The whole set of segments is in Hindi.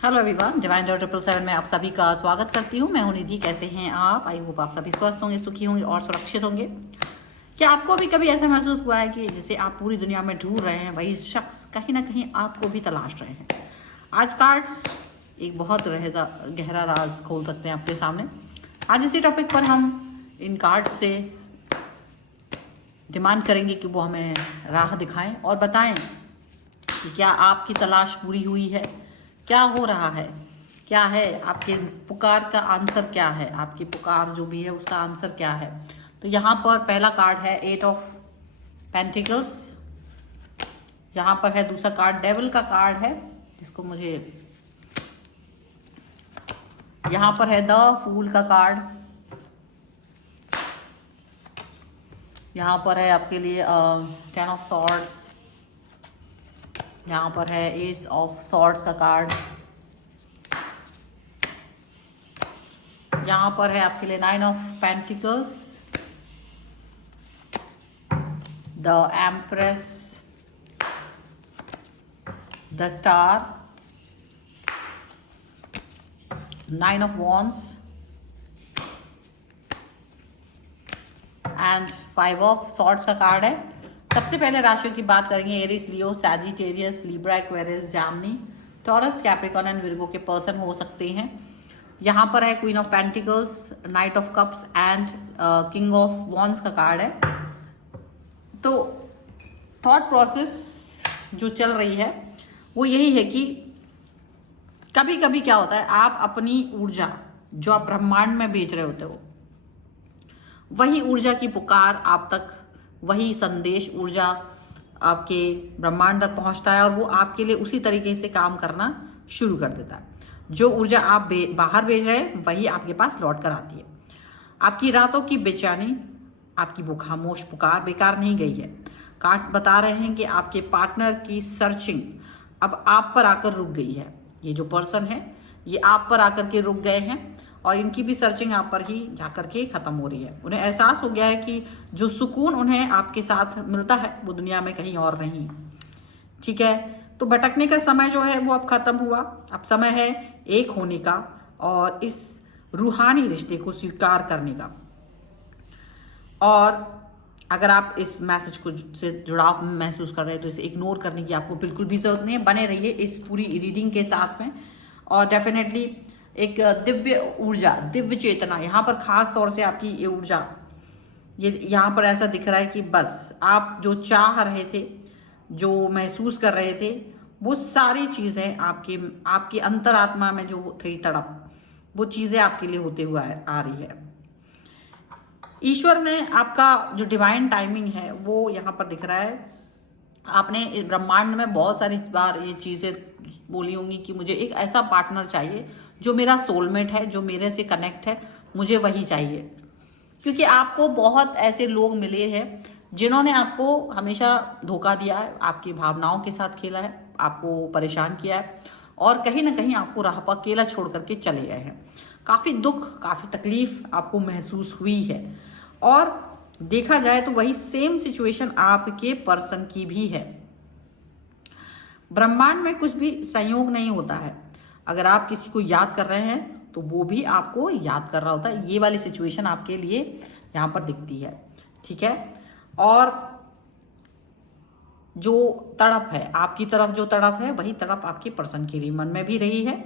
हेलो एवरीवन, डिवाइन डॉट 777 में आप सभी का स्वागत करती हूँ। मैं हूँ निधि। कैसे हैं आप? आई होप आप सभी स्वस्थ होंगे, सुखी होंगे और सुरक्षित होंगे। क्या आपको भी कभी ऐसा महसूस हुआ है कि जिसे आप पूरी दुनिया में ढूंढ रहे हैं वही शख्स कहीं ना कहीं आपको भी तलाश रहे हैं? आज कार्ड्स एक बहुत गहरा राज खोल सकते हैं आपके सामने। आज इसी टॉपिक पर हम इन कार्ड्स से डिमांड करेंगे कि वो हमें राह दिखाएं और बताएं कि क्या आपकी तलाश पूरी हुई है, क्या हो रहा है, क्या है आपके पुकार का आंसर, क्या है आपकी पुकार जो भी है उसका आंसर क्या है। तो यहाँ पर पहला कार्ड है 8 ऑफ पेंटिकल्स। यहाँ पर है दूसरा कार्ड डेविल का कार्ड है, जिसको मुझे यहाँ पर है द फूल का कार्ड। यहाँ पर है आपके लिए 10 ऑफ सॉर्ड्स। यहाँ पर है एस ऑफ सॉर्ड्स का कार्ड। यहाँ पर है आपके लिए 9 of pentacles, the empress, the star, 9 of wands and 5 of swords का कार्ड है। सबसे पहले राशियों की बात करेंगे। एरिस, लियो, सैजिटेरियस, लिब्रा, एक्वेरियस, जामनी, टॉरस, कैप्रिकॉर्न एंड विर्गो के पर्सन हो सकते हैं। यहाँ पर है queen of pentacles, night of cups and king of wands का कार्ड है। तो थॉट प्रोसेस जो चल रही है वो यही है कि कभी कभी क्या होता है, आप अपनी ऊर्जा जो आप ब्रह्मांड में भेज रहे होते हो, वही ऊर्जा की पुकार आप तक, वही संदेश ऊर्जा आपके ब्रह्मांड तक पहुंचता है और वो आपके लिए उसी तरीके से काम करना शुरू कर देता है। जो ऊर्जा आप बाहर भेज रहे हैं वही आपके पास लौट कर आती है। आपकी रातों की बेचैनी, आपकी वो खामोश पुकार बेकार नहीं गई है। कार्ड्स बता रहे हैं कि आपके पार्टनर की सर्चिंग अब आप पर आकर रुक गई है। ये जो पर्सन है ये आप पर आकर के रुक गए हैं और इनकी भी सर्चिंग आप पर ही जाकर के ख़त्म हो रही है। उन्हें एहसास हो गया है कि जो सुकून उन्हें आपके साथ मिलता है वो दुनिया में कहीं और नहीं। ठीक है, तो भटकने का समय जो है वो अब ख़त्म हुआ। अब समय है एक होने का और इस रूहानी रिश्ते को स्वीकार करने का। और अगर आप इस मैसेज को से जुड़ाव महसूस कर रहे हैं तो इसे इग्नोर करने की आपको बिल्कुल भी ज़रूरत नहीं है। बने रहिए इस पूरी रीडिंग के साथ में। और डेफिनेटली एक दिव्य ऊर्जा, दिव्य चेतना, यहाँ पर खास तौर से आपकी ये ऊर्जा, ये यहाँ पर ऐसा दिख रहा है कि बस आप जो चाह रहे थे, जो महसूस कर रहे थे, वो सारी चीज़ें आपकी अंतरात्मा में जो थी तड़प, वो चीज़ें आपके लिए होते हुए आ रही है। ईश्वर ने आपका जो डिवाइन टाइमिंग है वो यहाँ पर दिख रहा है। आपने ब्रह्मांड में बहुत सारी बार ये चीज़ें बोली होंगी कि मुझे एक ऐसा पार्टनर चाहिए जो मेरा सोलमेट है, जो मेरे से कनेक्ट है, मुझे वही चाहिए। क्योंकि आपको बहुत ऐसे लोग मिले हैं जिन्होंने आपको हमेशा धोखा दिया है, आपकी भावनाओं के साथ खेला है, आपको परेशान किया है और कहीं ना कहीं आपको राह पर अकेला छोड़ करके चले गए हैं। काफ़ी दुख, काफ़ी तकलीफ आपको महसूस हुई है और देखा जाए तो वही सेम सिचुएशन आपके पर्सन की भी है। ब्रह्मांड में कुछ भी संयोग नहीं होता है। अगर आप किसी को याद कर रहे हैं तो वो भी आपको याद कर रहा होता है। ये वाली सिचुएशन आपके लिए यहाँ पर दिखती है। ठीक है, और जो तड़प है आपकी तरफ, जो तड़प है वही तड़प आपके पर्सन के लिए मन में भी रही है।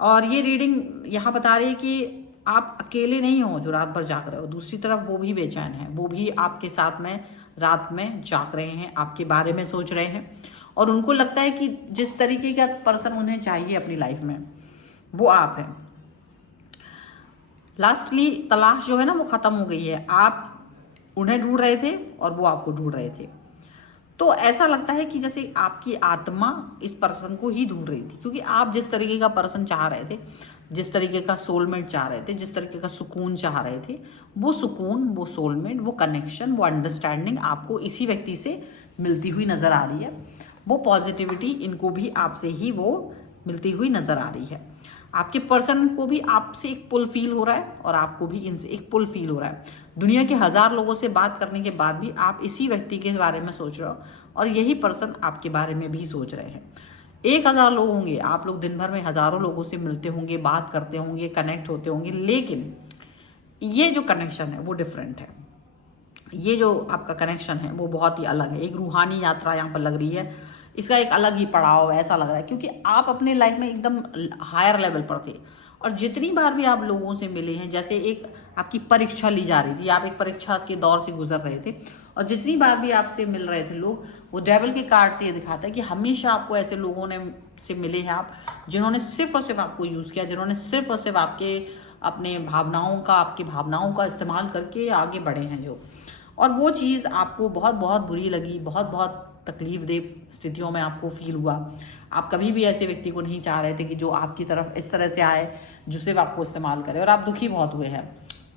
और ये रीडिंग यहाँ बता रही है कि आप अकेले नहीं हो जो रात भर जाग रहे हो। दूसरी तरफ वो भी बेचैन है, वो भी आपके साथ में रात में जाग रहे हैं, आपके बारे में सोच रहे हैं और उनको लगता है कि जिस तरीके का पर्सन उन्हें चाहिए अपनी लाइफ में वो आप हैं। लास्टली तलाश जो है ना वो ख़त्म हो गई है। आप उन्हें ढूंढ रहे थे और वो आपको ढूंढ रहे थे। तो ऐसा लगता है कि जैसे आपकी आत्मा इस पर्सन को ही ढूंढ रही थी, क्योंकि आप जिस तरीके का पर्सन चाह रहे थे, जिस तरीके का सोलमेट चाह रहे थे, जिस तरीके का सुकून चाह रहे थे, वो सुकून, वो सोलमेट, वो कनेक्शन, वो अंडरस्टैंडिंग आपको इसी व्यक्ति से मिलती हुई नज़र आ रही है। वो पॉजिटिविटी इनको भी आपसे ही वो मिलती हुई नज़र आ रही है। आपके पर्सन को भी आपसे एक पुल फील हो रहा है और आपको भी इनसे एक पुल फील हो रहा है। दुनिया के 1000 लोगों से बात करने के बाद भी आप इसी व्यक्ति के बारे में सोच रहे हो और यही पर्सन आपके बारे में भी सोच रहे हैं। 1000 लोग होंगे, आप लोग दिन भर में हज़ारों लोगों से मिलते होंगे, बात करते होंगे, कनेक्ट होते होंगे, लेकिन ये जो कनेक्शन है वो डिफरेंट है। ये जो आपका कनेक्शन है वो बहुत ही अलग है। एक रूहानी यात्रा यहाँ पर लग रही है, इसका एक अलग ही पड़ाव ऐसा लग रहा है, क्योंकि आप अपने लाइफ में एकदम हायर लेवल पर थे। और जितनी बार भी आप लोगों से मिले हैं, जैसे एक आपकी परीक्षा ली जा रही थी, आप एक परीक्षा के दौर से गुजर रहे थे, और जितनी बार भी आपसे मिल रहे थे लोग, वो डेविल के कार्ड से ये दिखाता है कि हमेशा आपको ऐसे लोगों ने से मिले हैं आप, जिन्होंने सिर्फ और सिर्फ आपको यूज़ किया, जिन्होंने सिर्फ और सिर्फ अपने आपकी भावनाओं का इस्तेमाल करके आगे बढ़े हैं जो। और वो चीज़ आपको बहुत बहुत बुरी लगी, बहुत बहुत तकलीफ दे स्थितियों में आपको फील हुआ। आप कभी भी ऐसे व्यक्ति को नहीं चाह रहे थे कि जो आपकी तरफ इस तरह से आए, जो सिर्फ आपको इस्तेमाल करे, और आप दुखी बहुत हुए हैं।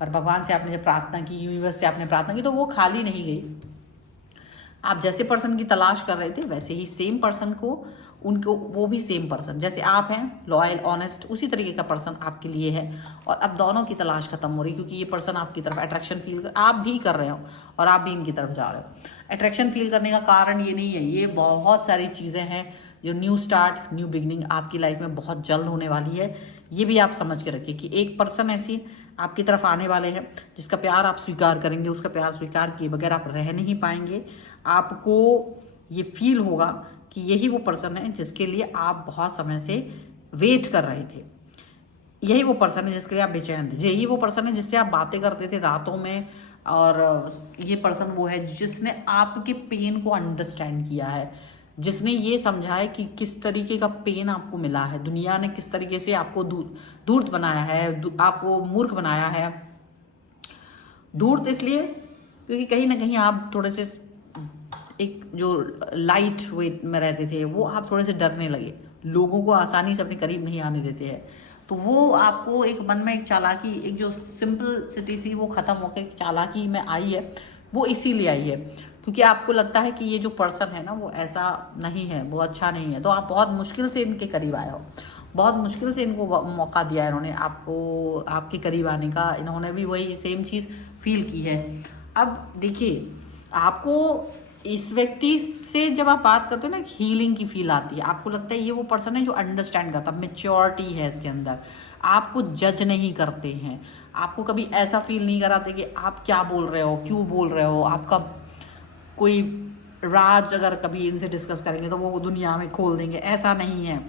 पर भगवान से आपने जब प्रार्थना की, यूनिवर्स से आपने प्रार्थना की, तो वो खाली नहीं गई। आप जैसे पर्सन की तलाश कर रहे थे, वैसे ही सेम पर्सन को, उनको, वो भी सेम पर्सन जैसे आप हैं, लॉयल, ऑनेस्ट, उसी तरीके का पर्सन आपके लिए है। और अब दोनों की तलाश खत्म हो रही, क्योंकि ये पर्सन आपकी तरफ अट्रैक्शन फील आप भी कर रहे हो और आप भी इनकी तरफ जा रहे हो। अट्रैक्शन फील करने का कारण ये नहीं है, ये बहुत सारी चीज़ें हैं। जो न्यू स्टार्ट, न्यू बिगनिंग आपकी लाइफ में बहुत जल्द होने वाली है। ये भी आप समझ के रखिए कि एक पर्सन ऐसी आपकी तरफ आने वाले हैं जिसका प्यार आप स्वीकार करेंगे। उसका प्यार स्वीकार किए बगैर आप रह नहीं पाएंगे। आपको ये फील होगा कि यही वो पर्सन है जिसके लिए आप बहुत समय से वेट कर रहे थे। यही वो पर्सन है जिसके लिए आप बेचैन थे। यही वो पर्सन है जिससे आप बातें करते थे रातों में। और ये पर्सन वो है जिसने आपके पेन को अंडरस्टैंड किया है, जिसने ये समझा है कि किस तरीके का पेन आपको मिला है, दुनिया ने किस तरीके से आपको धूर्त बनाया है, आपको मूर्ख बनाया है। धूर्त इसलिए क्योंकि कहीं ना कहीं आप थोड़े से एक जो लाइट वेट में रहते थे, वो आप थोड़े से डरने लगे, लोगों को आसानी से अपने करीब नहीं आने देते हैं। तो वो आपको एक मन में एक चालाकी, एक जो सिंपल सिटी थी वो ख़त्म होकर एक चालाकी में आई है। वो इसीलिए आई है क्योंकि आपको लगता है कि ये जो पर्सन है ना वो ऐसा नहीं है, वो अच्छा नहीं है। तो आप बहुत मुश्किल से इनके करीब आए हो, बहुत मुश्किल से इनको मौका दिया है इन्होंने आपको, आपके करीब आने का। इन्होंने भी वही सेम चीज़ फील की है। अब देखिए, आपको इस व्यक्ति से जब आप बात करते हो ना, हीलिंग की फील आती है। आपको लगता है ये वो पर्सन है जो अंडरस्टैंड करता है, मेच्योरिटी है इसके अंदर, आपको जज नहीं करते हैं, आपको कभी ऐसा फील नहीं कराते कि आप क्या बोल रहे हो, क्यों बोल रहे हो। आपका कोई राज अगर कभी इनसे डिस्कस करेंगे तो वो दुनिया में खोल देंगे, ऐसा नहीं है।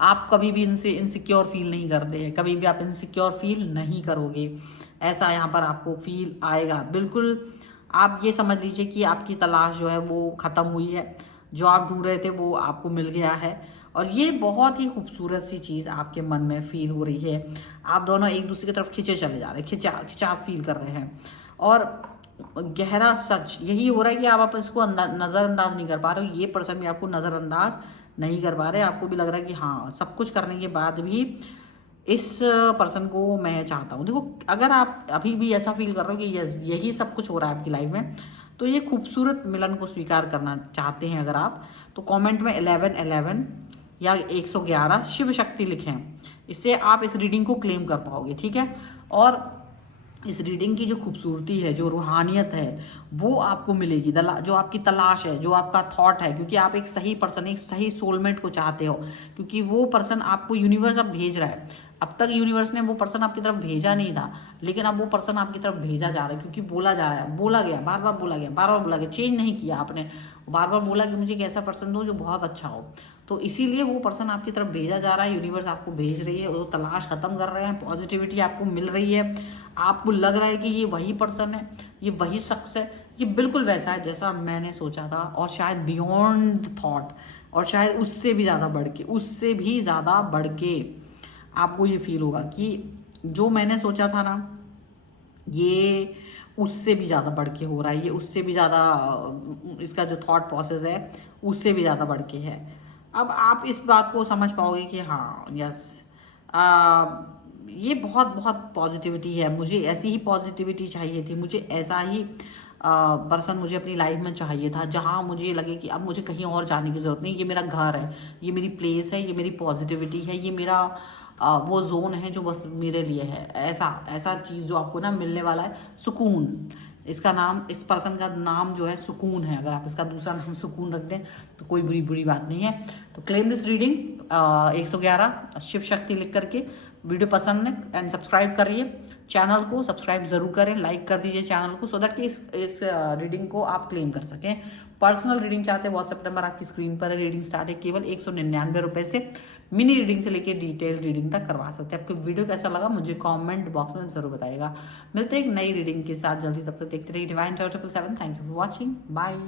आप कभी भी इनसे इनसिक्योर फील नहीं करते हैं, कभी भी आप इनसिक्योर फील नहीं करोगे, ऐसा यहाँ पर आपको फील आएगा। बिल्कुल आप ये समझ लीजिए कि आपकी तलाश जो है वो ख़त्म हुई है, जो आप ढूंढ रहे थे वो आपको मिल गया है। और ये बहुत ही खूबसूरत सी चीज़ आपके मन में फील हो रही है। आप दोनों एक दूसरे की तरफ खिंचे चले जा रहे हैं, खिंचाव फील कर रहे हैं। और गहरा सच यही हो रहा है कि आप इसको नज़रअंदाज नहीं कर पा रहे हो। ये पर्सन भी आपको नज़रअंदाज नहीं कर पा रहे। आपको भी लग रहा है कि हाँ, सब कुछ करने के बाद भी इस पर्सन को मैं चाहता हूँ। देखो, अगर आप अभी भी ऐसा फील कर रहे हो कि यही सब कुछ हो रहा है आपकी लाइफ में, तो ये खूबसूरत मिलन को स्वीकार करना चाहते हैं अगर आप, तो कमेंट में 1111 या 111 शिव शक्ति लिखें। इससे आप इस रीडिंग को क्लेम कर पाओगे, ठीक है। और इस रीडिंग की जो खूबसूरती है, जो रूहानियत है, वो आपको मिलेगी। जो आपकी तलाश है, जो आपका थॉट है, क्योंकि आप एक सही पर्सन, एक सही सोलमेट को चाहते हो, क्योंकि वो पर्सन आपको यूनिवर्स अब भेज रहा है। अब तक यूनिवर्स ने वो पर्सन आपकी तरफ भेजा नहीं था, लेकिन अब वो पर्सन आपकी तरफ भेजा जा रहा है, क्योंकि बोला जा रहा है, बोला गया, बार बार बोला गया, बार बार बोला गया, चेंज नहीं किया आपने, बार बार बोला कि मुझे एक ऐसा पर्सन दो जो बहुत अच्छा हो। तो इसीलिए वो पर्सन आपकी तरफ भेजा जा रहा है, यूनिवर्स आपको भेज रही है, वो तलाश खत्म कर रहे हैं, पॉजिटिविटी आपको मिल रही है। आपको लग रहा है कि ये वही पर्सन है, ये वही शख्स है, ये बिल्कुल वैसा है जैसा मैंने सोचा था, और शायद बियॉन्ड थॉट, और शायद उससे भी ज़्यादा बढ़ के, उससे भी ज़्यादा बढ़ के आपको ये फील होगा कि जो मैंने सोचा था ना, ये उससे भी ज़्यादा बढ़ के हो रहा है, ये उससे भी ज़्यादा, इसका जो थॉट प्रोसेस है उससे भी ज़्यादा बढ़ के है। अब आप इस बात को समझ पाओगे कि हाँ, यस, ये बहुत बहुत पॉजिटिविटी है। मुझे ऐसी ही पॉजिटिविटी चाहिए थी, मुझे ऐसा ही पर्सन मुझे अपनी लाइफ में चाहिए था, जहाँ मुझे लगे कि अब मुझे कहीं और जाने की ज़रूरत नहीं, ये मेरा घर है, ये मेरी प्लेस है, ये मेरी पॉजिटिविटी है, ये मेरा वो जोन है जो बस मेरे लिए है। ऐसा चीज़ जो आपको ना मिलने वाला है, सुकून, इसका नाम, इस पर्सन का नाम जो है सुकून है। अगर आप इसका दूसरा नाम सुकून रख दें तो कोई बुरी बात नहीं है। तो claim this reading 111 Shiv Shakti लिख करके। वीडियो पसंद है एंड सब्सक्राइब करिए चैनल को, सब्सक्राइब जरूर करें, लाइक कर दीजिए चैनल को, सो दैट कि इस रीडिंग को आप क्लेम कर सकें। पर्सनल रीडिंग चाहते हैं, व्हाट्सएप नंबर आपकी स्क्रीन पर है। रीडिंग स्टार्ट है केवल 199 रुपये से। मिनी रीडिंग से लेके डिटेल रीडिंग तक करवा सकते हैं। आपको वीडियो कैसा लगा मुझे कमेंट बॉक्स में जरूर बताइएगा। मिलते हैं एक नई रीडिंग के साथ जल्दी, तब तक देखते रहिए Divine 777। Thank you for watching, bye.